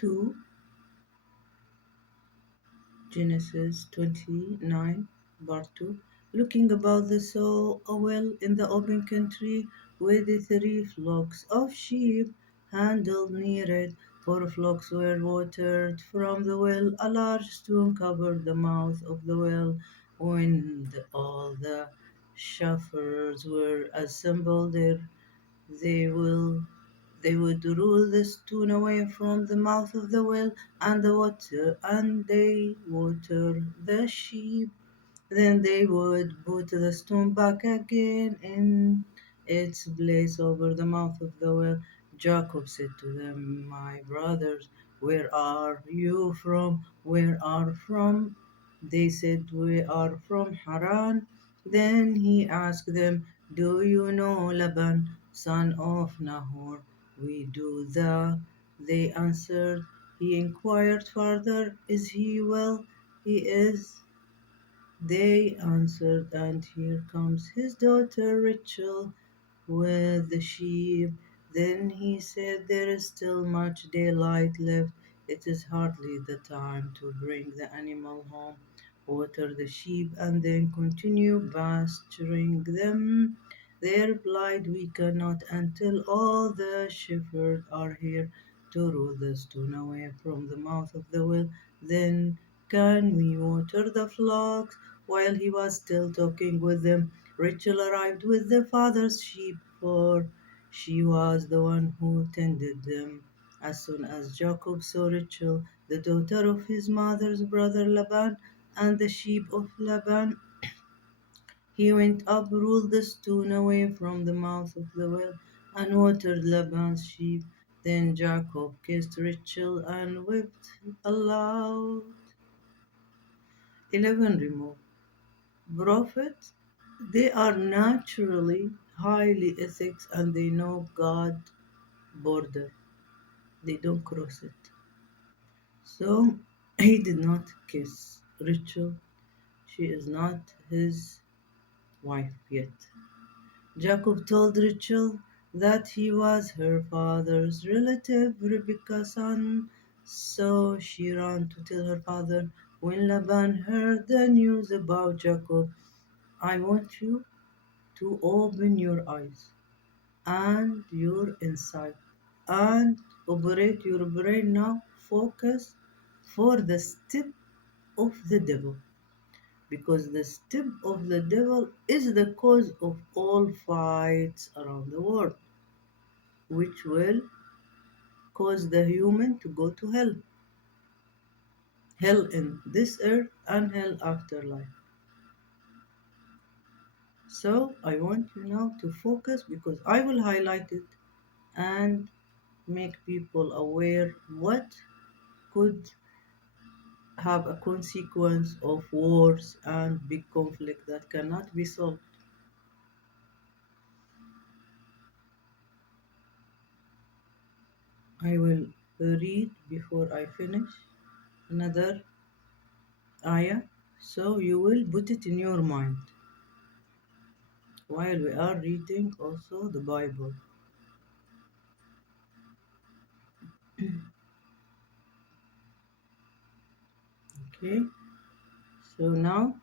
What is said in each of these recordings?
2, Genesis 29, part 2. Looking about they saw a well in the open country with the 3 flocks of sheep handled near it. 4 flocks were watered from the well. A large stone covered the mouth of the well. When all the shepherds were assembled there, they will they would roll the stone away from the mouth of the well and they water the sheep. Then they would put the stone back again in its place over the mouth of the well. Jacob said to them, "My brothers, where are you from? Where are from?" They said, "We are from Haran." Then he asked them, "Do you know Laban, son of Nahor?" "We do the," they answered. He inquired further, "Is he well?" "He is," they answered, "and here comes his daughter Rachel with the sheep." Then he said, "There is still much daylight left. It is hardly the time to bring the animal home. Water the sheep and then continue pasturing them." They replied, "We cannot until all the shepherds are here to roll the stone away from the mouth of the well. Then can we water the flocks?" While he was still talking with them, Rachel arrived with the father's sheep, for she was the one who tended them. As soon as Jacob saw Rachel, the daughter of his mother's brother Laban, and the sheep of Laban, he went up, rolled the stone away from the mouth of the well, and watered Laban's sheep. Then Jacob kissed Rachel and wept aloud. 11. Remove. Prophets, they are naturally highly ethics and they know God border. They don't cross it. So he did not kiss Rachel. She is not his wife yet. Jacob told Rachel that he was her father's relative, Rebekah's son. So she ran to tell her father. When Laban heard the news about Jacob, "I want you to open your eyes and your insight and operate your brain now. Focus for the step of the devil, because the step of the devil is the cause of all fights around the world, which will cause the human to go to hell. Hell in this earth and hell after life. So I want you now to focus, because I will highlight it and make people aware what could have a consequence of wars and big conflict that cannot be solved. I will read before I finish another ayah, so you will put it in your mind while we are reading also the Bible. Okay, so now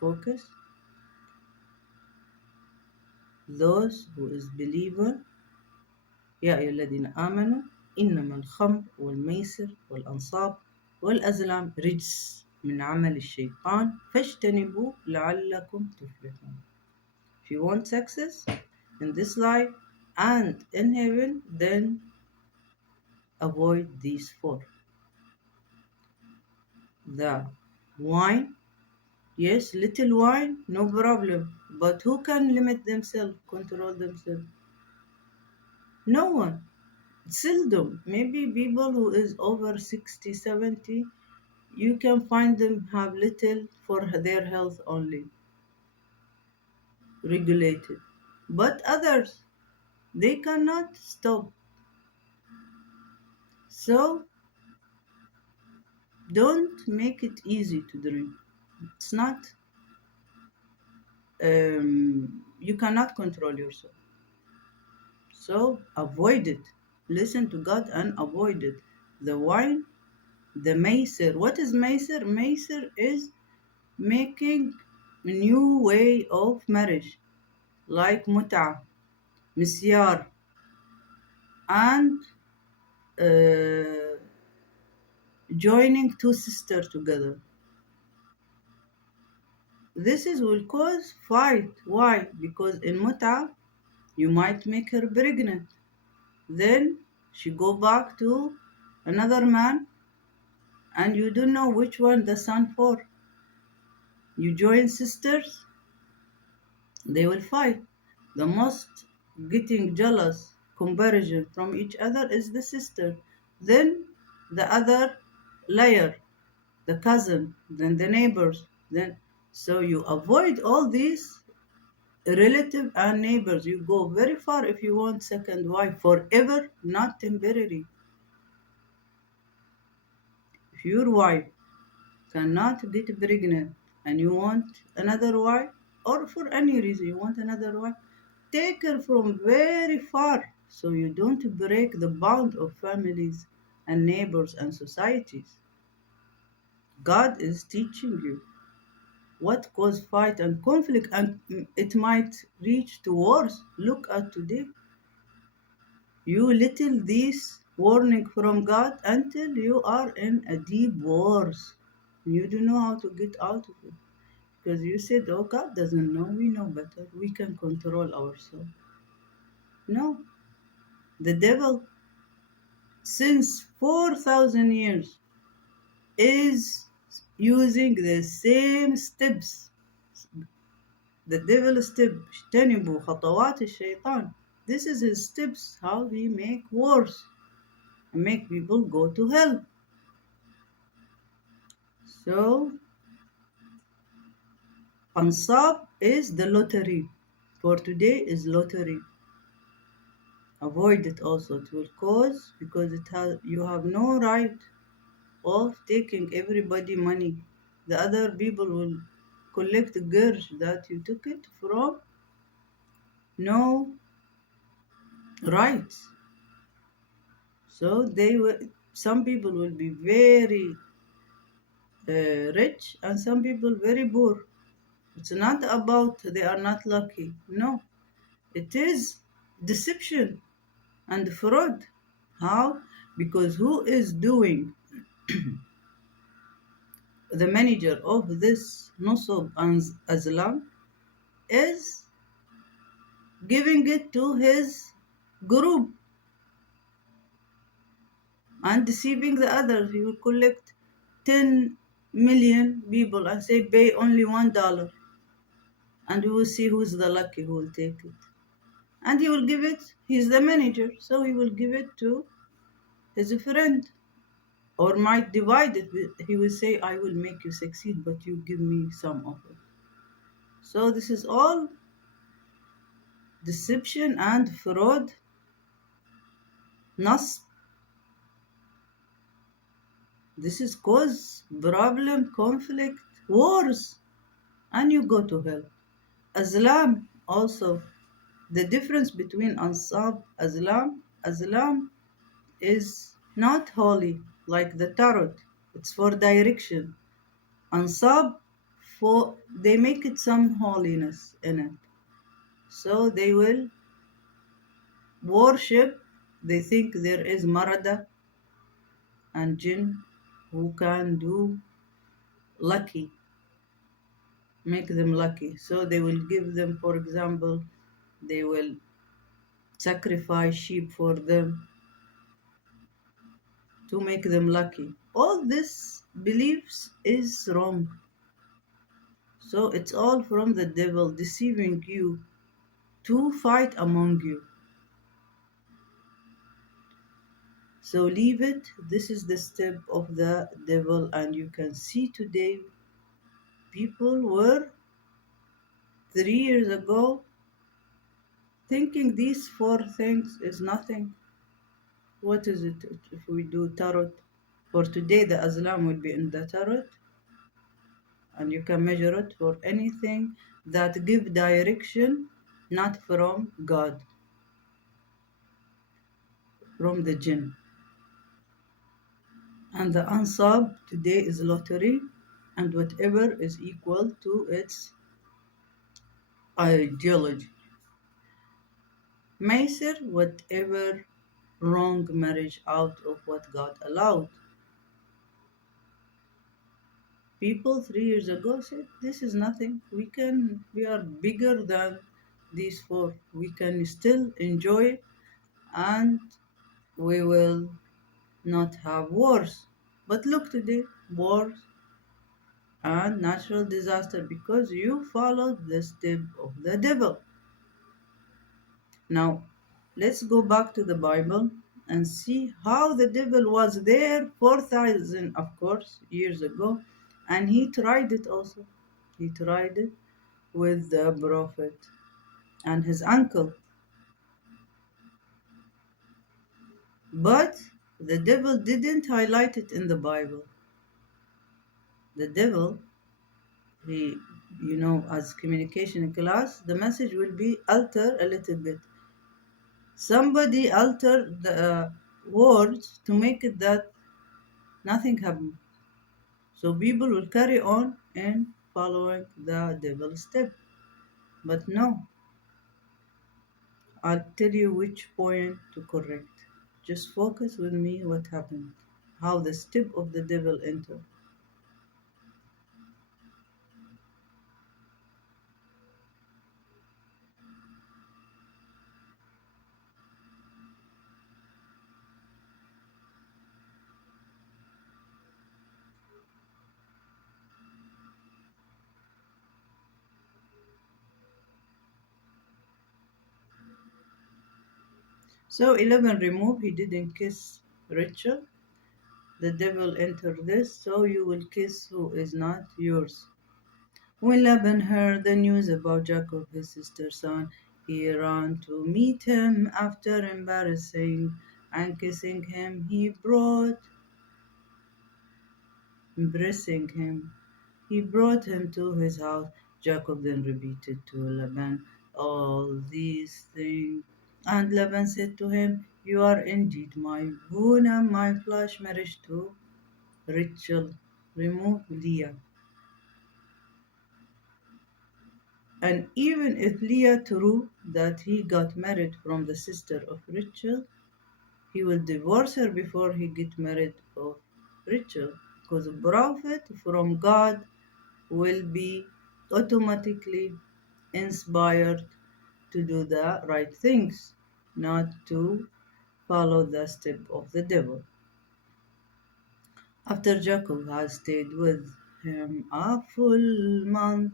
focus. Those who is believer. يا أيها الذين آمنوا إنما الخمر والميسر والأنصاب والأزلام رجس من عمل الشيطان فاجتنبوه لعلكم تفلحون. If you want success in this life and in heaven, then avoid these 4. The wine, yes, little wine, no problem. But who can limit themselves, control themselves? No one. Seldom. Maybe people who is over 60, 70, you can find them have little for their health only, regulated. But others, they cannot stop. So don't make it easy to drink. It's not, you cannot control yourself. So avoid it. Listen to God and avoid it. the wine, the macer. What is macer? Macer is making a new way of marriage, like mutah, misyar, and uh, joining two sisters together. This is will cause fight. Why? Because in mutah, you might make her pregnant. Then she go back to another man, and you don't know which one the son for. You join sisters, they will fight. The most getting jealous comparison from each other is the sister. Then the other layer, the cousin, then the neighbors. Then so you avoid all these relative and neighbors. You go very far if you want second wife forever, not temporary. If your wife cannot get pregnant and you want another wife, or for any reason you want another wife, take her from very far so you don't break the bond of families and neighbors and societies. God is teaching you what cause fight and conflict, and it might reach to wars. Look at today. You little this warning from God until you are in a deep wars. You don't know how to get out of it. Because you said, oh, God doesn't know, we know better, we can control ourselves. No, the devil, since 4,000 years, is using the same steps. The devil step, اجتنبوا خطوات الشيطان. This is his steps, how he make wars and make people go to hell. So, ansab is the lottery. For today is lottery. Avoid it also. It will cause, because you have no right of taking everybody money. The other people will collect gurge that you took it from no rights. So some people will be very rich and some people very poor. It's not about they are not lucky. No, it is deception and fraud. How? Because who is doing the manager of this Nusub and Azlam is giving it to his group and deceiving the others. He will collect 10 million people and say pay only $1, and we will see who's the lucky who will take it. And he will give it, he's the manager, so he will give it to his friend, or might divide it. He will say, I will make you succeed, but you give me some of it. So this is all deception and fraud, nas. This is cause problem, conflict, wars, and you go to hell. Azlam also, the difference between ansab, azlam is not holy like the tarot. It's for direction. Ansab, for they make it some holiness in it. So they will worship. They think there is marada and jinn who can do lucky, make them lucky. So they will give them, for example, they will sacrifice sheep for them to make them lucky. All this beliefs is wrong. So it's all from the devil deceiving you to fight among you. So leave it. This is the step of the devil, and you can see today people were 3 years ago thinking these four things is nothing. What is it if we do tarot? For today, the Azlam will be in the tarot, and you can measure it for anything that give direction, not from God, from the jinn. And the ansab today is lutery, and whatever is equal to its ideology. Maser, whatever wrong marriage out of what God allowed. People 3 years ago said, "This is nothing. We are bigger than these four. We can still enjoy and we will not have wars." But look today, wars and natural disaster because you followed the step of the devil. Now, let's go back to the Bible and see how the devil was there 4,000, of course, years ago, and he tried it also. He tried it with the prophet and his uncle. But the devil didn't highlight it in the Bible. The devil, he, as communication class, the message will be alter a little bit. Somebody alter the words to make it that nothing happened. So people will carry on in following the devil's step. But no, I'll tell you which point to correct. Just focus with me what happened, how the step of the devil entered. So 11 remove, he didn't kiss Rachel. The devil entered this, so you will kiss who is not yours. When Laban heard the news about Jacob, his sister's son, he ran to meet him after embarrassing and kissing him. He brought embracing him. He brought him to his house. Jacob then repeated to Laban all these things. And Laban said to him, "You are indeed my bone and my flesh." Marriage to Rachel. Remove Leah. And even if Leah true that he got married from the sister of Rachel, he will divorce her before he get married of Rachel. Because a prophet from God will be automatically inspired to do the right things, not to follow the step of the devil. After Jacob had stayed with him a full month,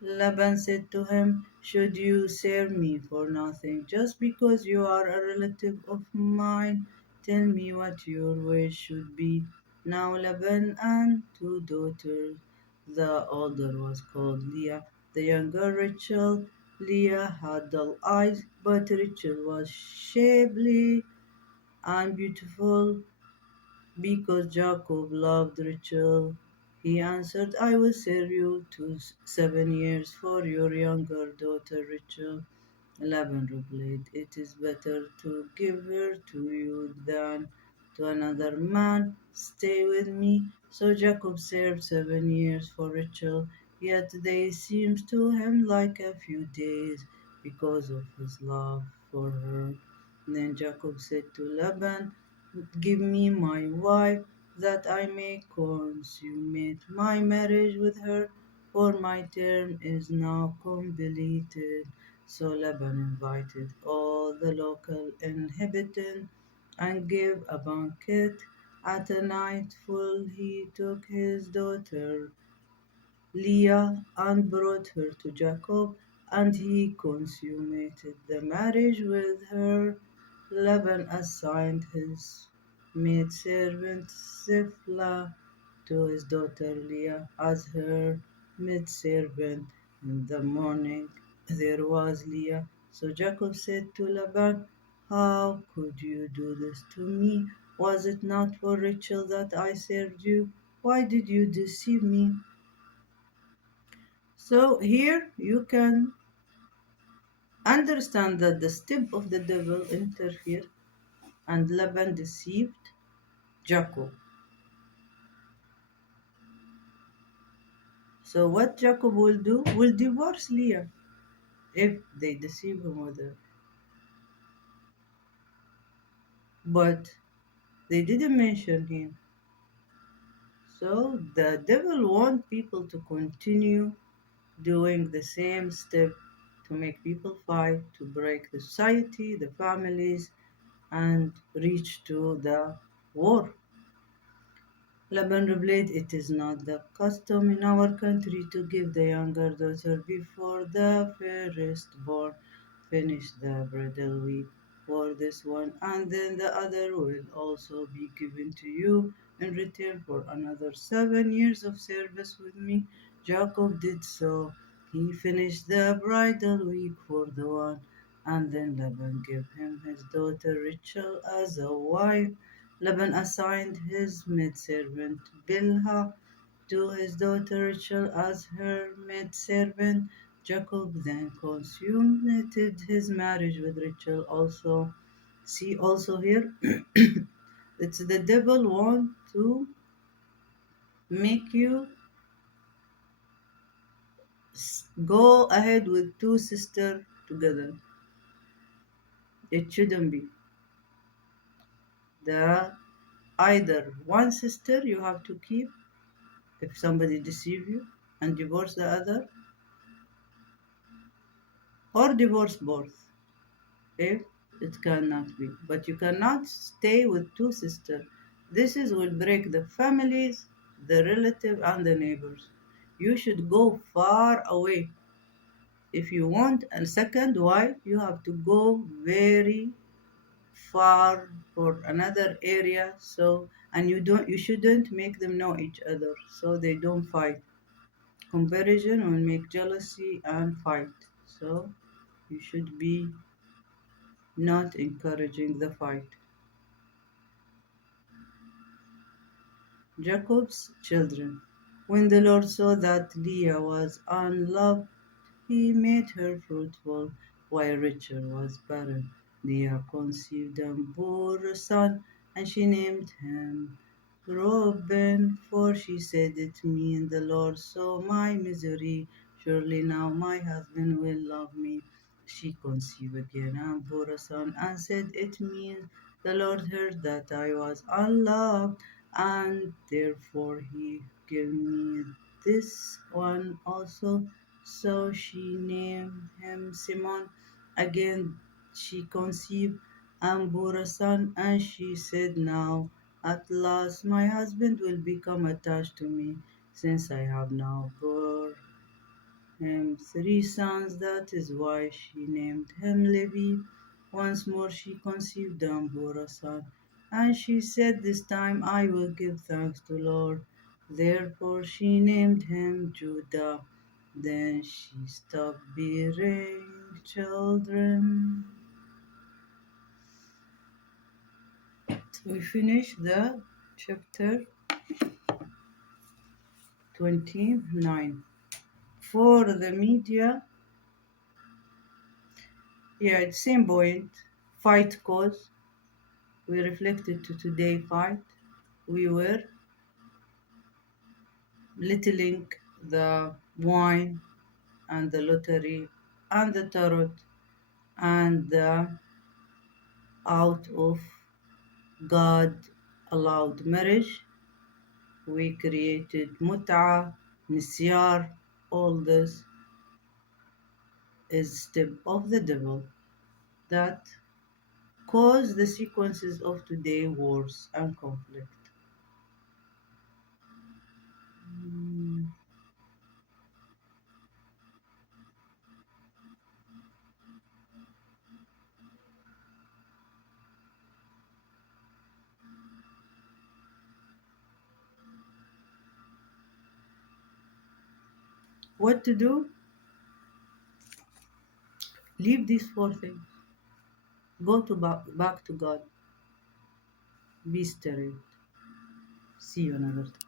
Laban said to him, "Should you serve me for nothing, just because you are a relative of mine? Tell me what your wish should be." Now Laban and two daughters. The older was called Leah, the younger Rachel. Leah had dull eyes, but Rachel was shapely and beautiful. Because Jacob loved Rachel, he answered, "I will serve you 7 years for your younger daughter Rachel." Laban replied, "It is better to give her to you than to another man. Stay with me." So Jacob served 7 years for Rachel, yet they seemed to him like a few days because of his love for her. Then Jacob said to Laban, "Give me my wife, that I may consummate my marriage with her, for my term is now completed." So Laban invited all the local inhabitants and gave a banquet. At a nightfall, he took his daughter Leah and brought her to Jacob, and he consummated the marriage with her. Laban assigned his maidservant Zilpah to his daughter Leah as her maidservant. In the morning there was Leah. So Jacob said to Laban, "How could you do this to me? Was it not for Rachel that I served you? Why did you deceive me?" So here you can understand that the step of the devil entered here, and Laban deceived Jacob. So what Jacob will do will divorce Leah if they deceive him with her. But they didn't mention him. So the devil wants people to continue doing the same step to make people fight, to break the society, the families, and reach to the war. Laban replied, "It is not the custom in our country to give the younger daughter before the firstborn finish the bridal week for this one, and then the other will also be given to you in return for another 7 years of service with me." Jacob did so. He finished the bridal week for the one, and then Laban gave him his daughter Rachel as a wife. Laban assigned his maidservant Bilhah to his daughter Rachel as her maidservant. Jacob then consummated his marriage with Rachel. Also, see also here, it's the devil want to make you go ahead with two sisters together. It shouldn't be. The either one sister you have to keep if somebody deceive you and divorce the other, or divorce both. If it cannot be, but you cannot stay with two sisters. This is will break the families, the relative, and the neighbors. You should go far away. If you want a second wife, you have to go very far for another area. So, and you shouldn't make them know each other so they don't fight. Comparison will make jealousy and fight. So you should be not encouraging the fight. Jacob's children. When the Lord saw that Leah was unloved, he made her fruitful, while Rachel was barren. Leah conceived and bore a son, and she named him Reuben, for she said, "It means the Lord saw my misery. Surely now my husband will love me." She conceived again and bore a son, and said, "It means the Lord heard that I was unloved, and therefore he gave me this one also." So she named him Simon. Again she conceived and bore a son, and she said, "Now at last my husband will become attached to me, since I have now bore him 3 sons." That is why she named him Levi. Once more she conceived and bore a son, and she said, "This time I will give thanks to Lord." Therefore she named him Judah. Then she stopped bearing children. We finish the chapter 29. For the media, yeah, at same point, fight cause. We reflected to today fight. We were littling the wine and the lottery and the tarot and the out of God allowed marriage. We created mutah, nisyar, all this is step of the devil that cause the sequences of today wars and conflict. Mm, What to do? Leave these 4 things. Go to back to God. Be sterile. See you another time.